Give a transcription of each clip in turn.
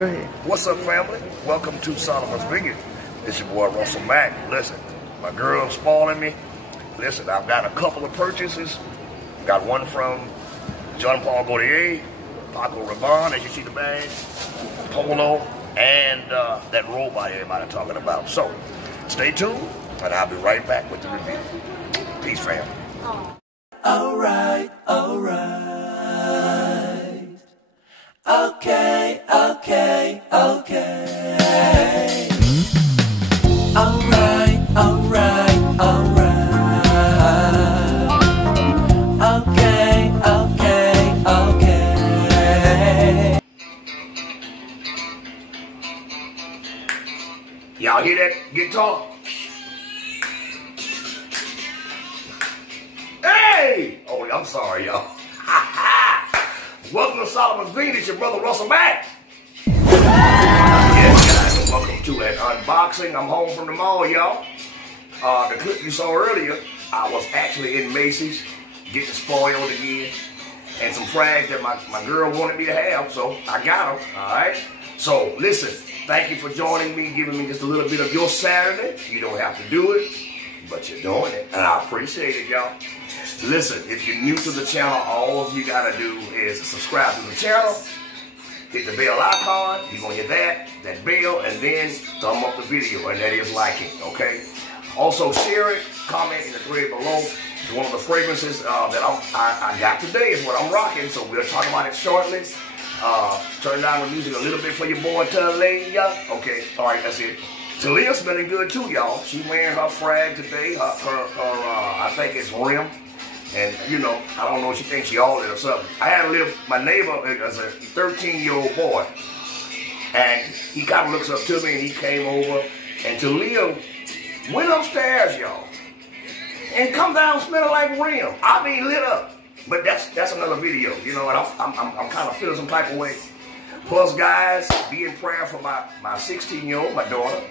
What's up, family? Welcome to Solomon's Vineyard. It's your boy Russell Mack. Listen, my girl's spoiling me. Listen, I've got a couple of purchases. Got one from John Paul Gaultier, Paco Rabanne, as you see the bag, Polo, and that robot everybody talking about. So, stay tuned, and I'll be right back with the review. Peace, fam. Alright. Okay. Alright. Okay. Y'all hear that guitar? Hey! Oh, I'm sorry, y'all. Welcome to Solomon's Vineyard. It's your brother Russell Mack. Yes, guys, welcome to an unboxing. I'm home from the mall, y'all. The clip you saw earlier, I was actually in Macy's getting spoiled again. And some frags that my girl wanted me to have, so I got them, all right? So, listen, thank you for joining me, giving me just a little bit of your Saturday. You don't have to do it, but you're doing it, and I appreciate it, y'all. Listen, if you're new to the channel, all you gotta do is subscribe to the channel, hit the bell icon, you're gonna hit that bell, and then thumb up the video, and that is like it, okay? Also share it, comment in the thread below. One of the fragrances that I got today is what I'm rocking, so we'll talk about it shortly. Turn down the music a little bit for your boy Talia. Okay, all right, that's it. Talia's smelling good too, y'all. She wearing her frag today, her I think it's rim. And, you know, I don't know if she thinks she all it or something. I had to live, my neighbor is a 13-year-old boy. And he kind of looks up to me and he came over. And Talia went upstairs, y'all. And come down smelling like rim. I mean, lit up. But that's another video, you know, and I'm kind of feeling some type of way. Plus, guys, be in prayer for my 16-year-old, my daughter.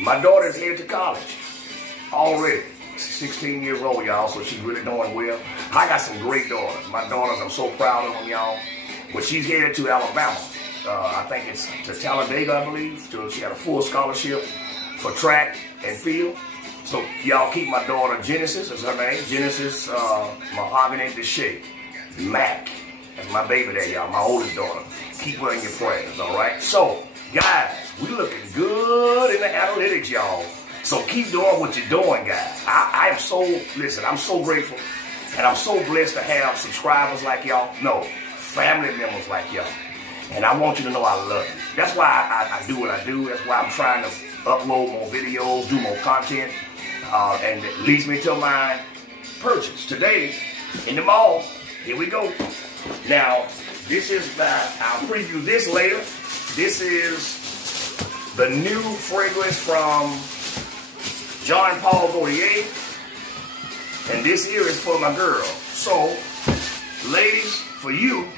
My daughter is headed to college already. 16 years old, y'all, so she's really doing well. I got some great daughters. My daughters, I'm so proud of them, y'all. But she's headed to Alabama. I think it's to Talladega, I believe. She got a full scholarship for track and field. So y'all keep my daughter, Genesis is her name. Genesis Mahogany Deshay. Mac. That's my baby there, y'all, my oldest daughter. Keep her in your prayers, all right? So, guys, we looking good in the analytics, y'all. So keep doing what you're doing, guys. I am so, listen, I'm so grateful. And I'm so blessed to have subscribers like y'all. No, family members like y'all. And I want you to know I love you. That's why I do what I do. That's why I'm trying to upload more videos, do more content. And it leads me to my purchase. Today, in the mall, here we go. Now, this is, I'll preview this later. This is the new fragrance from John Paul Gaultier, and this here is for my girl. So, ladies, for you,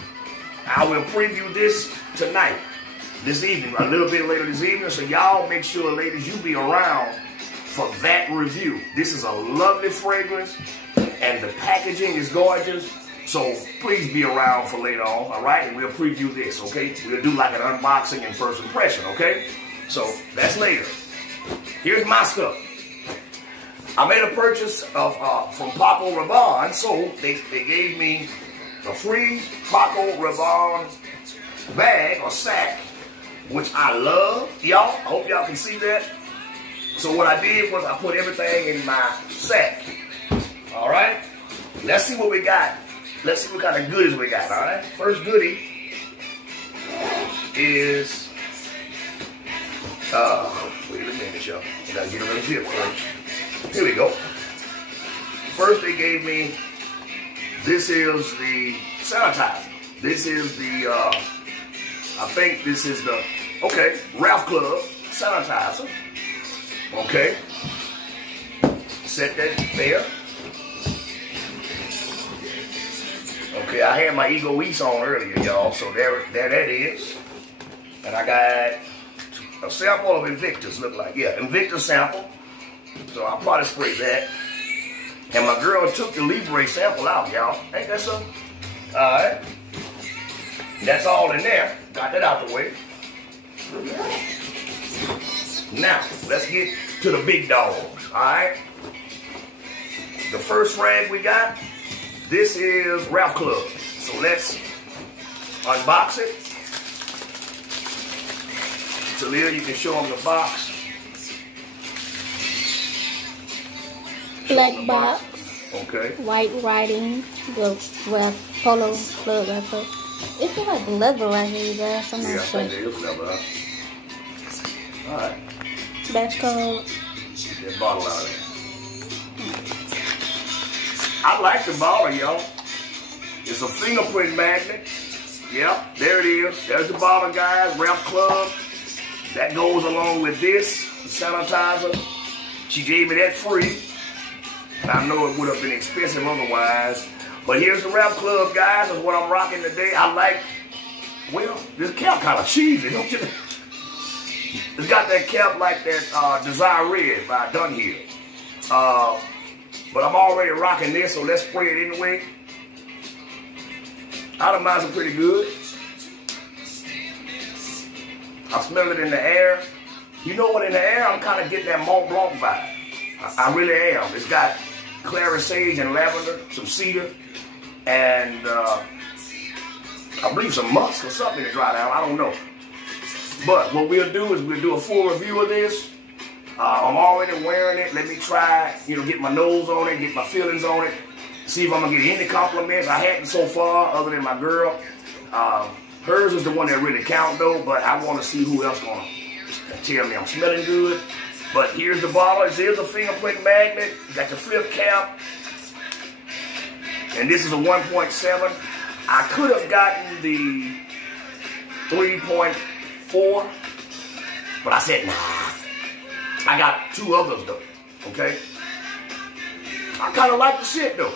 I will preview this tonight, this evening, a little bit later this evening, so y'all make sure, ladies, you be around for that review. This is a lovely fragrance, and the packaging is gorgeous, so please be around for later on, all right? And we'll preview this, okay? We'll do like an unboxing and first impression, okay? So, that's later. Here's my stuff. I made a purchase of from Paco Rabanne, so they gave me a free Paco Rabanne bag or sack, which I love, y'all. I hope y'all can see that. So what I did was I put everything in my sack. All right, let's see what we got. Let's see what kind of goodies we got. All right, first goodie is wait a minute, y'all. I gotta get a little zip first. Here we go. First they gave me, this is the sanitizer. This is the, I think this is the, okay, Ralph Club sanitizer. Okay. Set that there. Okay, I had my Ego East on earlier, y'all, so there that is. And I got a sample of Invictus, look like, yeah, Invictus sample. So I'll probably spray that. And my girl took the Libre sample out, y'all. Ain't that something? Alright. That's all in there. Got that out the way. Now, let's get to the big dogs, all right? The first frag we got, this is Ralph Club. So let's unbox it. Talia, you can show them the box. Black box. Okay. White writing. The Ralph Polo Club record. It feels like leather right here, you guys. I'm Yeah, I not sure. think it is leather, huh? All right. Batch code. Get that bottle out of there. I like the bottle, y'all. It's a fingerprint magnet. Yep, there it is. There's the bottle, guys. Ralph Club. That goes along with this sanitizer. She gave me that free. I know it would have been expensive otherwise. But here's the Ralph Club, guys. That's what I'm rocking today. I like, well, this cap kind of cheesy, don't you? It's got that cap like that Desire Red by Dunhill. But I'm already rocking this, so let's spray it anyway. Atomizer pretty good. I smell it in the air. You know what, in the air, I'm kind of getting that Mont Blanc vibe. I really am. It's got clary sage and lavender, some cedar, and I believe some musk or something to dry down. I don't know. But what we'll do is we'll do a full review of this. I'm already wearing it. Let me try, get my nose on it, get my feelings on it, see if I'm going to get any compliments. I hadn't so far, other than my girl. Hers is the one that really count though, but I want to see who else going to tell me I'm smelling good. But here's the bottle. Here's a fingerprint magnet. You got the flip cap. And this is a 1.7. I could have gotten the 3.4, but I said, nah. I got two others though, okay? I kind of like the scent though.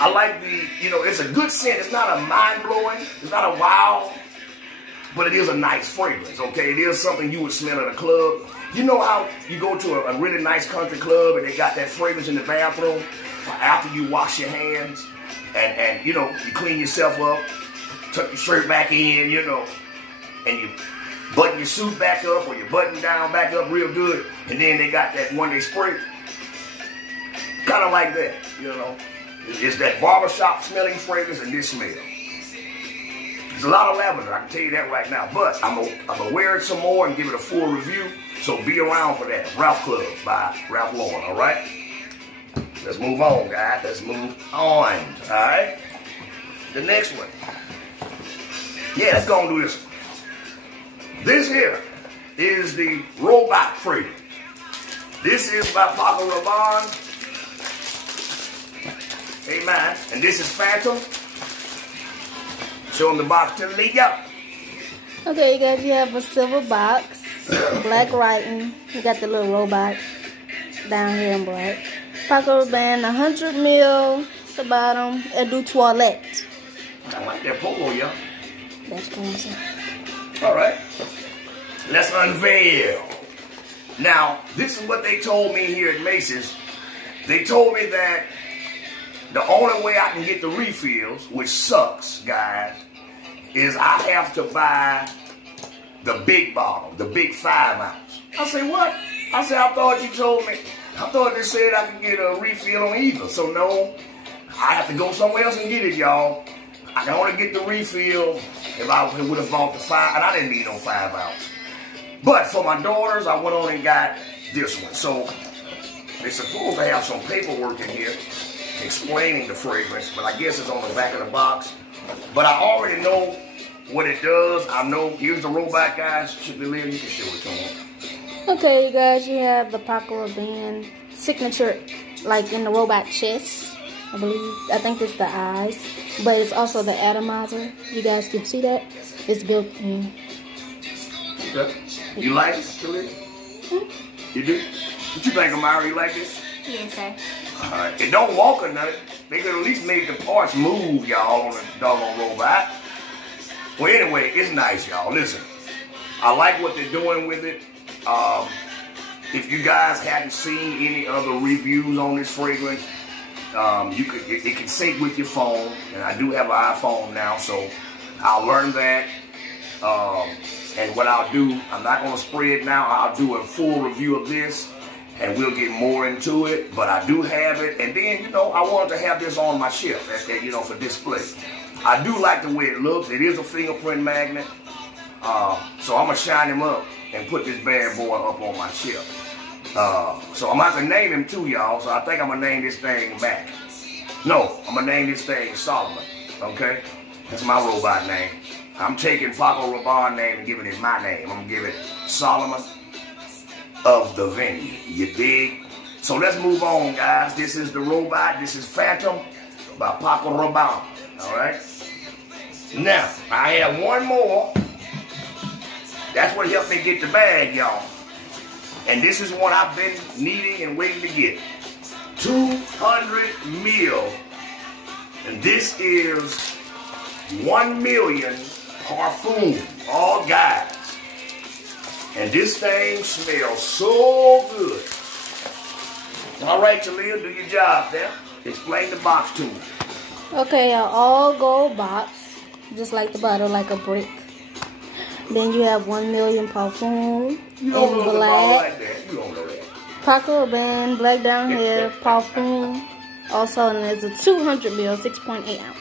I like the, it's a good scent. It's not a mind-blowing. It's not a wow, but it is a nice fragrance, okay? It is something you would smell at a club. You know how you go to a really nice country club and they got that fragrance in the bathroom after you wash your hands and you clean yourself up, tuck your shirt back in, and you button your suit back up or you button down back up real good, and then they got that one they spray. Kind of like that, It's that barbershop smelling fragrance and this smell. There's a lot of lavender, I can tell you that right now. But I'm gonna wear it some more and give it a full review. So be around for that. Ralph Club by Ralph Lauren, all right? Let's move on, guys. Let's move on, all right? The next one. Yeah, let's go and do this one. This here is the Robot fragrance. This is by Paco Rabanne. Amen. And this is Phantom. Show them the box to the lead up. Okay, you guys, you have a silver box. Black writing. You got the little robot down here in black. Paco Rabanne, 100 ml. The bottom. Eau de toilette. I like that polo, y'all. That's cool. All right. Let's unveil. Now, this is what they told me here at Macy's. They told me that the only way I can get the refills, which sucks, guys, is I have to buy the big bottle, the big 5 ounce. I say, what? I said, I thought you told me. I thought they said I could get a refill on either. So no, I have to go somewhere else and get it, y'all. I can only get the refill if I would have bought the 5, and I didn't need no 5 ounce. But for my daughters, I went on and got this one. So they're supposed to have some paperwork in here explaining the fragrance, but I guess it's on the back of the box. But I already know what it does. I know, here's the robot, guys. Should be live, you can show it to them. Okay, you guys, you have the Paco Rabanne signature, like in the robot chest, I believe. I think it's the eyes, but it's also the atomizer. You guys can see that. It's built in. Okay. You like it, Talia? You do? What you think, Amara? You like this? Yes, sir. Alright. It don't walk or nothing. They could at least make the parts move, y'all, on the doggone robot. Well, anyway, it's nice, y'all. Listen, I like what they're doing with it. If you guys hadn't seen any other reviews on this fragrance, it can sync with your phone, and I do have an iPhone now, so I'll learn that. And what I'll do, I'm not going to spray it now. I'll do a full review of this, and we'll get more into it. But I do have it. And then, you know, I wanted to have this on my shelf, you know, for display. I do like the way it looks. It is a fingerprint magnet. So I'm going to shine him up and put this bad boy up on my shelf. So I'm about to name him too, y'all. So I think I'm going to name this thing Mac. No, I'm going to name this thing Solomon. Okay? That's my robot name. I'm taking Paco Rabanne's name and giving it my name. I'm going to give it Solomon of the Vineyard. You dig? So let's move on, guys. This is the robot. This is Phantom by Paco Rabanne. All right? Now, I have one more. That's what helped me get the bag, y'all. And this is one I've been needing and waiting to get. 200 mil. And this is 1 million parfum. All guys. And this thing smells so good. All right, Talia, do your job there. Explain the box to me. Okay, an all gold box, just like the bottle, like a brick. Then you have 1 million parfum in You don't know the bottle black. like that. You don't know that. Paco Rabanne, black down here, parfum. Also, and there's a 200 ml, 6.8 ounce.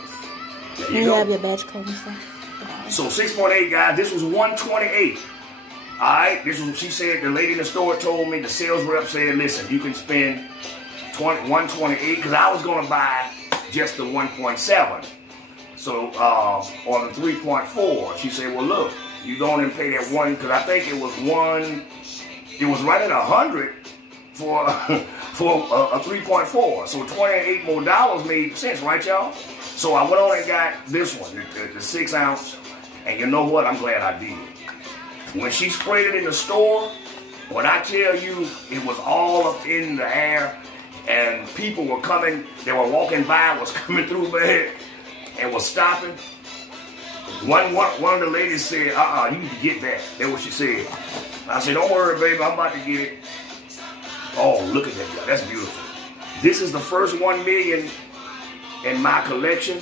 There And you you go. have your badge code and stuff. So 6.8, guys. This was 128. All right. This was. She said the lady in the store told me. The sales rep said, "Listen, you can spend 128 because I was gonna buy just the 1.7. So or the 3.4. She said, "Well, look, you go on and pay that one because I think it was one. It was right at 100 for a 3.4. So 28 more dollars made sense, right, y'all? So I went on and got this one, the 6 ounce. And you know what? I'm glad I did. When she sprayed it in the store, when I tell you it was all up in the air and people were coming, they were walking by, was coming through there and was stopping. One of the ladies said, you need to get that. That's what she said. I said, don't worry, baby, I'm about to get it. Oh, look at that, y'all. That's beautiful. This is the first 1 million in my collection.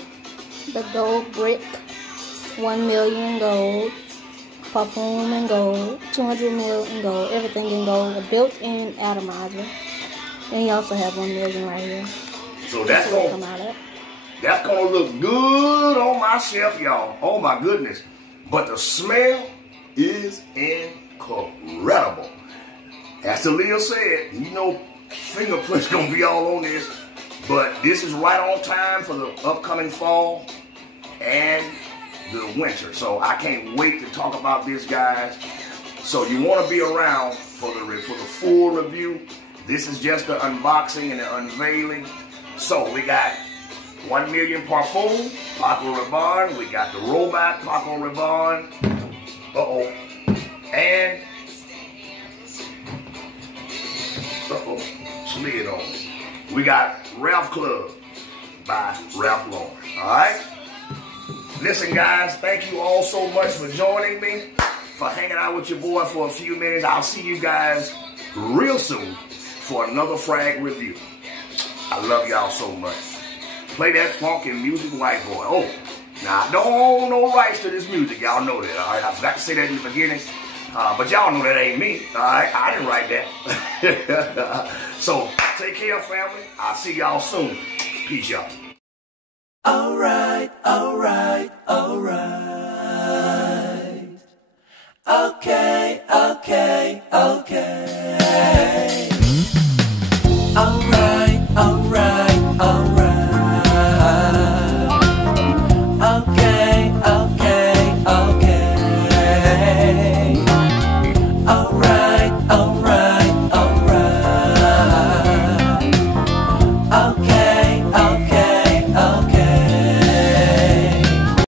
The gold brick, 1 million gold, parfum in gold, 200 ml in gold, everything in gold, a built-in atomizer. And you also have 1 million right here. So that's This will going come out of. that's gonna look good on my shelf, y'all. Oh my goodness. But the smell is incredible. As Talia said, you know, fingerprints gonna be all on this. But this is right on time for the upcoming fall and the winter. So I can't wait to talk about this, guys. So you want to be around for the full review. This is just the unboxing and the unveiling. So we got 1 million parfum, Paco Rabanne. We got the robot, Paco Rabanne. And slid on. We got Ralph Club by Ralph Lauren. All right? Listen, guys, thank you all so much for joining me, for hanging out with your boy for a few minutes. I'll see you guys real soon for another frag review. I love y'all so much. Play that funky music, white boy. Oh, now I don't own no rights to this music. Y'all know that, all right? I forgot to say that in the beginning. But y'all know that ain't me, all right? I didn't write that. So, take care, family. I'll see y'all soon. Peace, y'all. Alright. Okay.